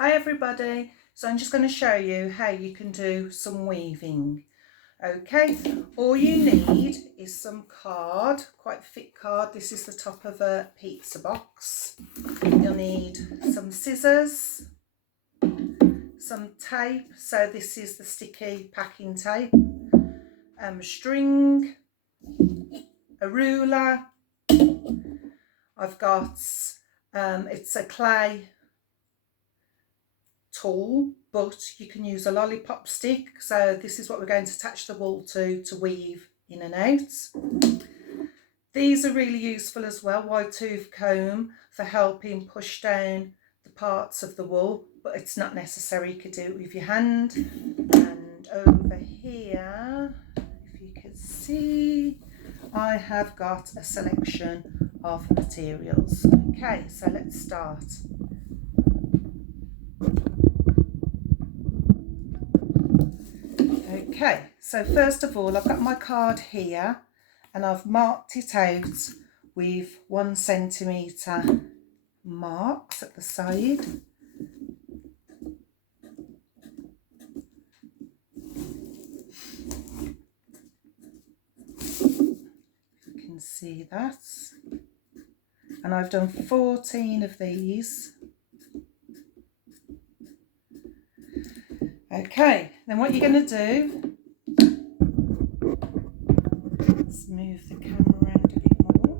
Hi everybody, so I'm just going to show you how you can do some weaving. Okay, all you need is some card, quite a thick card. This is the top of a pizza box. You'll need some scissors, some tape, so this is the sticky packing tape, string, a ruler. I've got, it's a clay tool, but you can use a lollipop stick. So this is what we're going to attach the wool to weave in and out. These are really useful as well, wide tooth comb for helping push down the parts of the wool, but it's not necessary. You could do it with your hand. And over here, if you can see, I have got a selection of materials. Okay, so let's start. Okay, so first of all, I've got my card here and I've marked it out with 1 centimetre marks at the side. You can see that. And I've done 14 of these. Okay, then what you're going to do, let's move the camera around a bit more,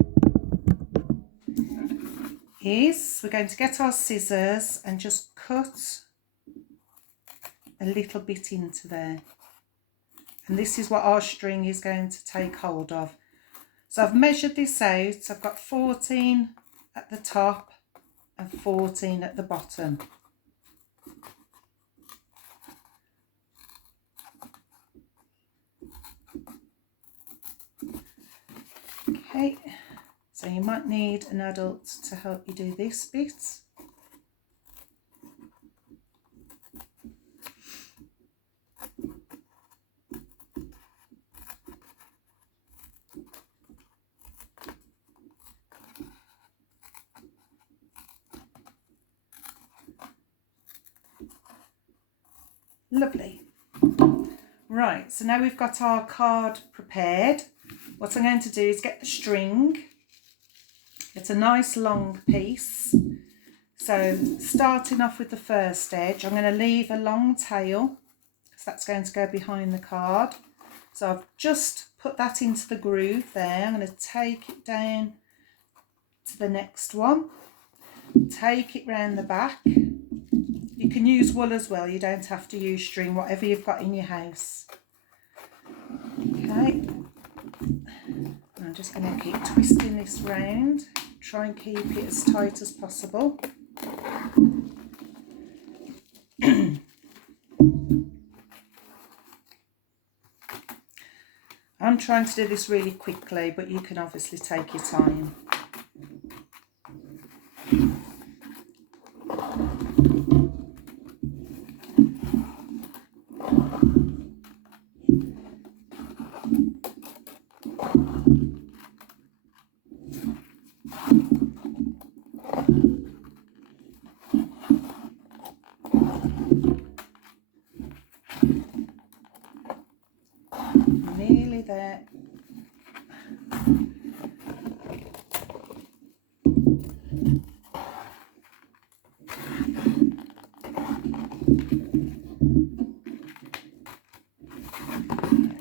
is we're going to get our scissors and just cut a little bit into there. And this is what our string is going to take hold of. So I've measured this out. I've got 14 at the top and 14 at the bottom. Okay, so you might need an adult to help you do this bit. Lovely. Right, so now we've got our card prepared. What I'm going to do is get the string. It's a nice long piece. So starting off with the first edge, I'm going to leave a long tail because that's going to go behind the card. So I've just put that into the groove there. I'm going to take it down to the next one. Take it round the back. You can use wool as well, you don't have to use string, whatever you've got in your house. Okay, I'm just going to keep twisting this round, try and keep it as tight as possible. I'm trying to do this really quickly, but you can obviously take your time. Nearly there.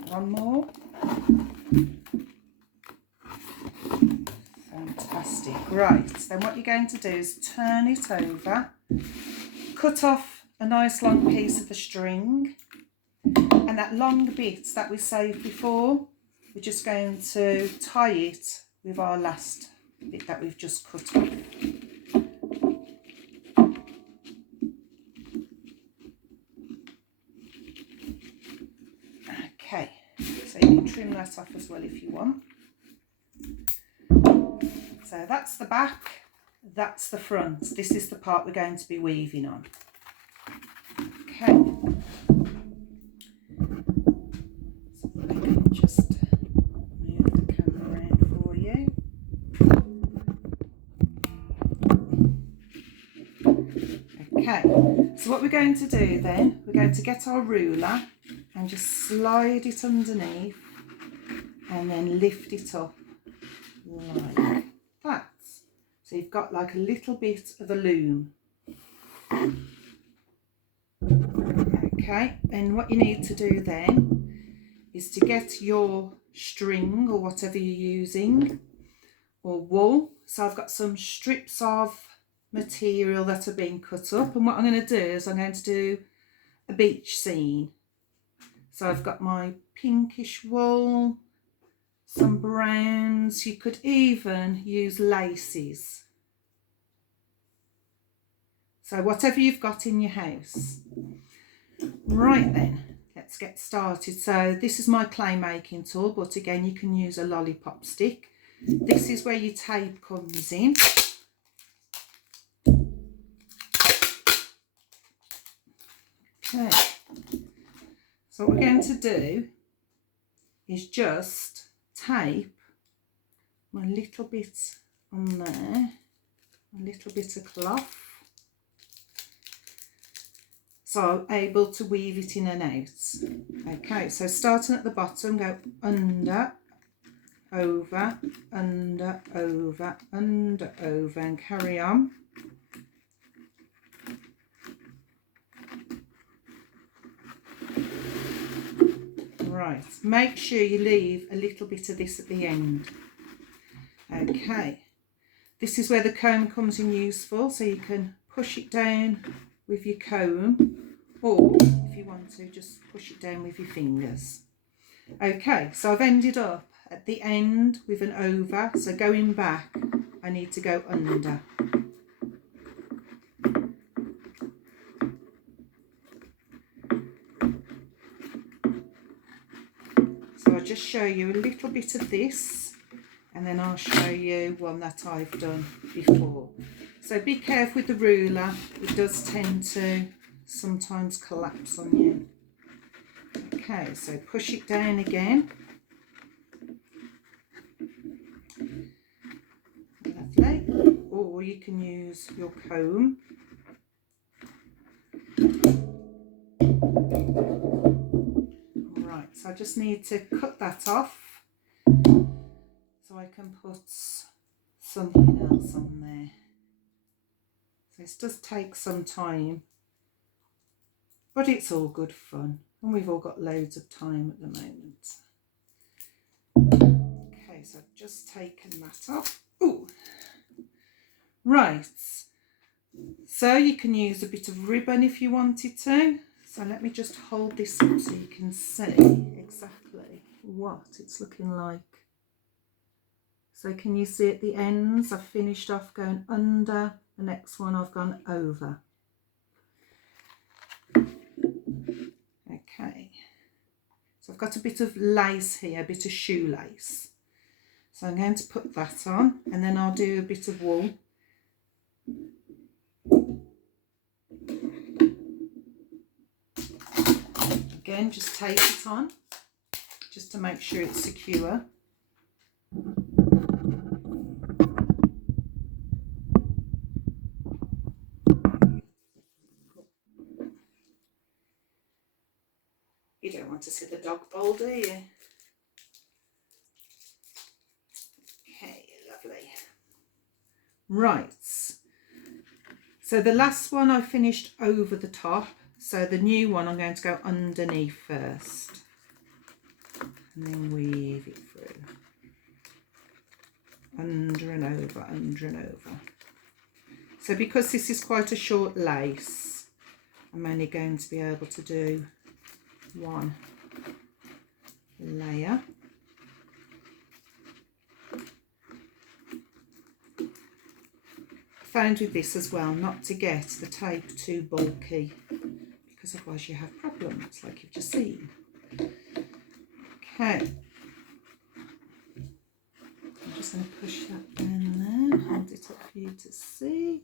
One more. Fantastic. Right, then what you're going to do is turn it over, cut off a nice long piece of the string, and that long bit that we saved before, we're just going to tie it with our last bit that we've just cut off. Okay, so you can trim that off as well if you want. So that's the back, that's the front. This is the part we're going to be weaving on. Okay. So I can just move the camera around for you. Okay, so what we're going to do then, we're going to get our ruler and just slide it underneath and then lift it up like that. So you've got like a little bit of a loom. Okay, and what you need to do then is to get your string or whatever you're using, or wool. So I've got some strips of material that are being cut up, and what I'm going to do is I'm going to do a beach scene. So I've got my pinkish wool, some browns, you could even use laces. So whatever you've got in your house. Right then, let's get started. So this is my clay making tool, but again you can use a lollipop stick. This is where your tape comes in. Okay, so what we're going to do is just tape my little bit on there, a little bit of cloth, so I'm able to weave it in and out. Okay, so starting at the bottom, go under, over, under, over, under, over, and carry on. Right, make sure you leave a little bit of this at the end. Okay, this is where the comb comes in useful, so you can push it down with your comb, or if you want to, just push it down with your fingers. Okay, so I've ended up at the end with an over, so going back I need to go under. So I'll just show you a little bit of this, and then I'll show you one that I've done before. So be careful with the ruler, it does tend to sometimes collapse on you. Okay, so push it down again. Lovely. Or you can use your comb. Right, so I just need to cut that off so I can put something else on there. So this does take some time, but it's all good fun, and we've all got loads of time at the moment. Okay, so I've just taken that off. Ooh. Right, so you can use a bit of ribbon if you wanted to. So let me just hold this up so you can see exactly what it's looking like. So can you see at the ends I've finished off going under, the next one I've gone over. Okay, so I've got a bit of lace here, a bit of shoelace. So I'm going to put that on, and then I'll do a bit of wool. Again, just tape it on, just to make sure it's secure. You don't want to see the dog bowl, do you? Okay, lovely. Right, so the last one I finished over the top, so the new one I'm going to go underneath first and then weave it through, under and over, under and over. So because this is quite a short lace, I'm only going to be able to do one layer. Found with this as well not to get the tape too bulky, because otherwise you have problems like you've just seen. Okay, I'm just going to push that down there, hold it up for you to see.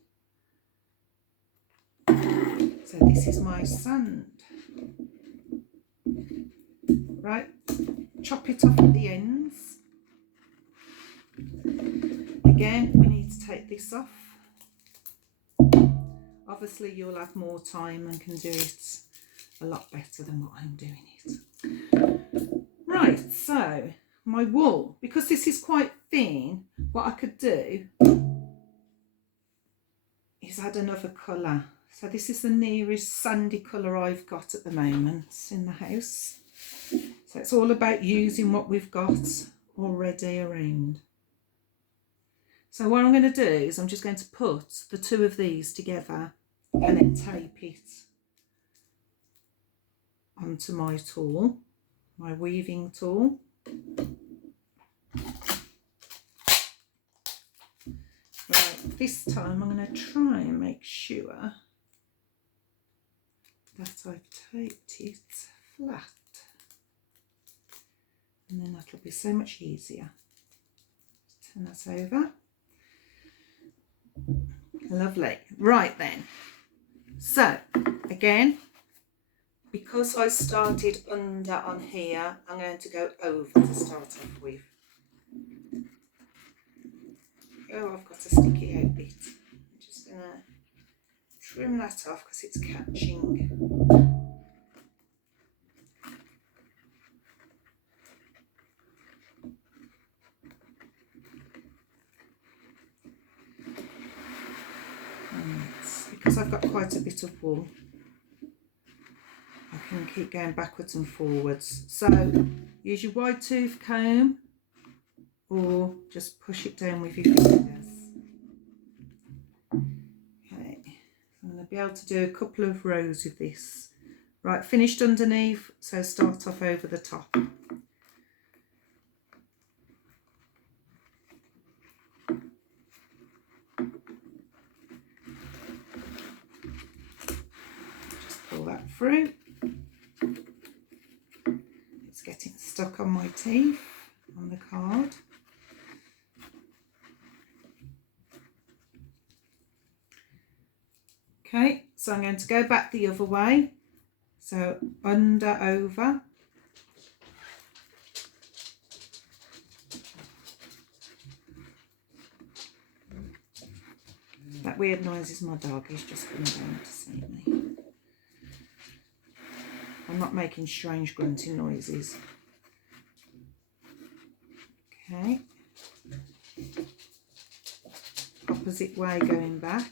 So this is my sand. Right, chop it off at the ends. Again, we need to take this off. Obviously you'll have more time and can do it a lot better than what I'm doing it. Right, so my wool, because this is quite thin, what I could do is add another colour. So this is the nearest sandy colour I've got at the moment in the house. So it's all about using what we've got already around. So what I'm going to do is I'm just going to put the two of these together and then tape it onto my tool, my weaving tool. Right, this time I'm going to try and make sure that I've taped it flat, and then that'll be so much easier. Turn that over. Lovely. Right then, so again, because I started under on here, I'm going to go over to start off with. Oh, I've got a sticky out bit. I'm just going to trim that off because it's catching. And because I've got quite a bit of wool, I can keep going backwards and forwards. So use your wide tooth comb or just push it down with your fingers. Okay, so I'm going to be able to do a couple of rows of this. Right, finished underneath, so start off over the top. Just pull that through. It's getting stuck on my teeth on the card. Okay, so I'm going to go back the other way. So under, over. That weird noise is my dog, he's just coming down to see me. I'm not making strange grunting noises. Okay. Opposite way going back.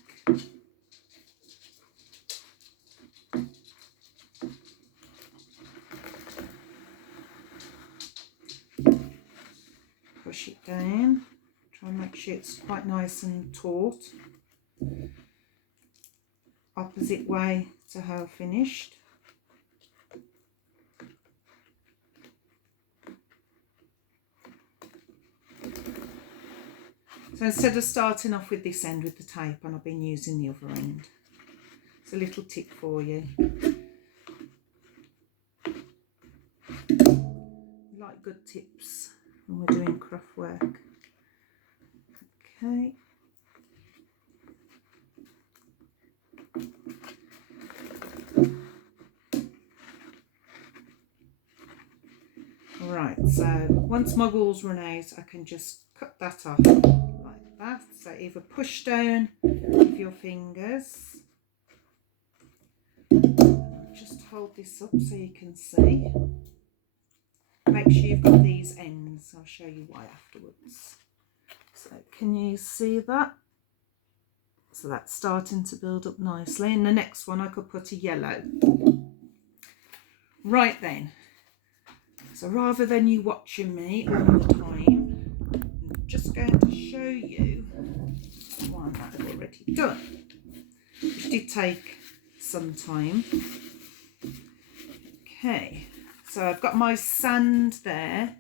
Push it down. Try and make sure it's quite nice and taut. Opposite way to how finished. So instead of starting off with this end with the tape on, I've been using the other end. It's a little tip for you. We like good tips when we're doing craft work. Okay. Right, so once my wool's run out, I can just cut that off like that. So either push down with your fingers. Just hold this up so you can see. Make sure you've got these ends. I'll show you why afterwards. So can you see that? So that's starting to build up nicely. And the next one I could put a yellow. Right then. So rather than you watching me all the time, I'm just going to show you one that I've already done. Which did take some time. Okay, so I've got my sand there.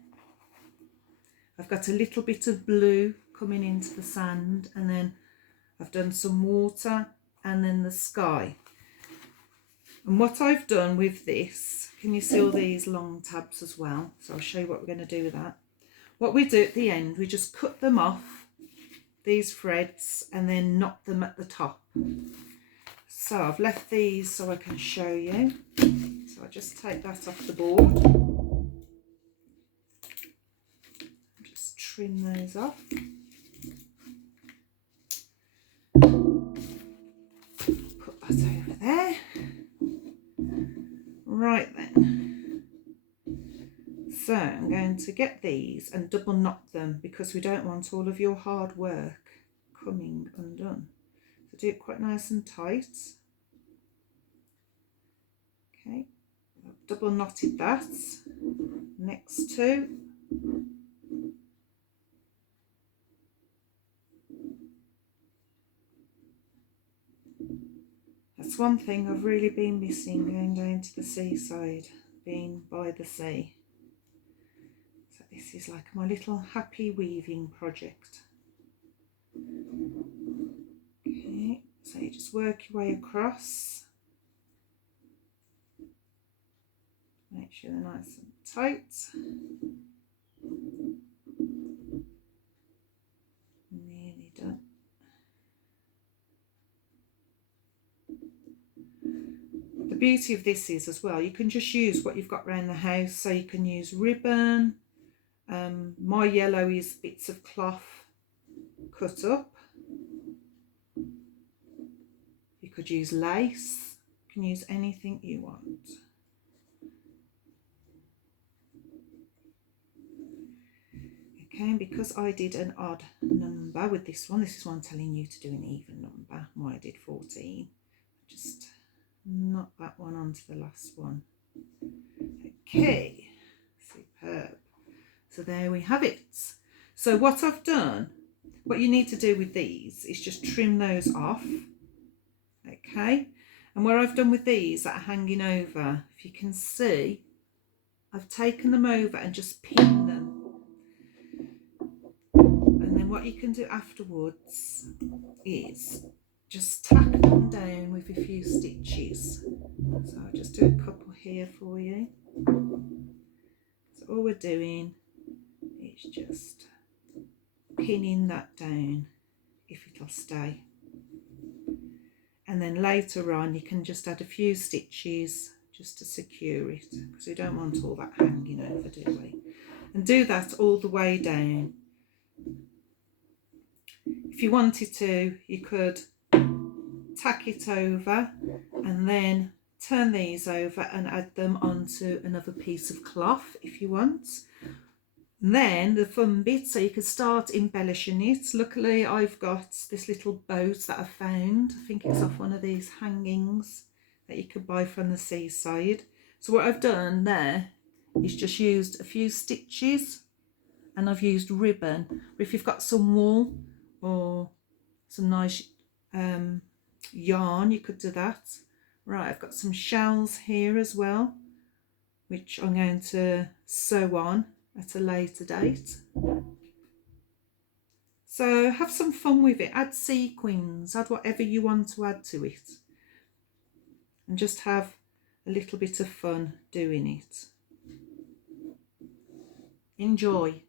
I've got a little bit of blue coming into the sand, and then I've done some water and then the sky. And what I've done with this, can you see all these long tabs as well? So I'll show you what we're going to do with that. What we do at the end, we just cut them off, these threads, and then knot them at the top. So I've left these so I can show you. So I just take that off the board. Just trim those off. Put that over there. Right then. So I'm going to get these and double knot them because we don't want all of your hard work coming undone. So do it quite nice and tight. Okay, I've double knotted that. Next two. That's one thing I've really been missing, going down to the seaside, being by the sea. So this is like my little happy weaving project. Okay, so you just work your way across. Make sure they're nice and tight. Nearly done. The beauty of this is as well, you can just use what you've got around the house. So you can use ribbon. My yellow is bits of cloth cut up. You could use lace. You can use anything you want. Okay, and because I did an odd number with this is why I'm telling you to do an even number. Why I did 14. Just knot that one onto the last one. Okay, superb. So there we have it. So what I've done, what you need to do with these is just trim those off. Okay, and where I've done with these that are hanging over, if you can see, I've taken them over and just pinned them. And then what you can do afterwards is just tack them down with a few stitches. So I'll just do a couple here for you. So all we're doing is just pinning that down if it'll stay. And then later on you can just add a few stitches just to secure it, because we don't want all that hanging over, do we? And do that all the way down. If you wanted to, you could tack it over and then turn these over and add them onto another piece of cloth if you want. And then the fun bit, so you could start embellishing it. Luckily I've got this little boat that I found. I think it's off one of these hangings that you could buy from the seaside. So what I've done there is just used a few stitches and I've used ribbon. But if you've got some wool or some nice yarn, you could do that. Right, I've got some shells here as well, which I'm going to sew on at a later date. So have some fun with it. Add sequins, add whatever you want to add to it, and just have a little bit of fun doing it. Enjoy.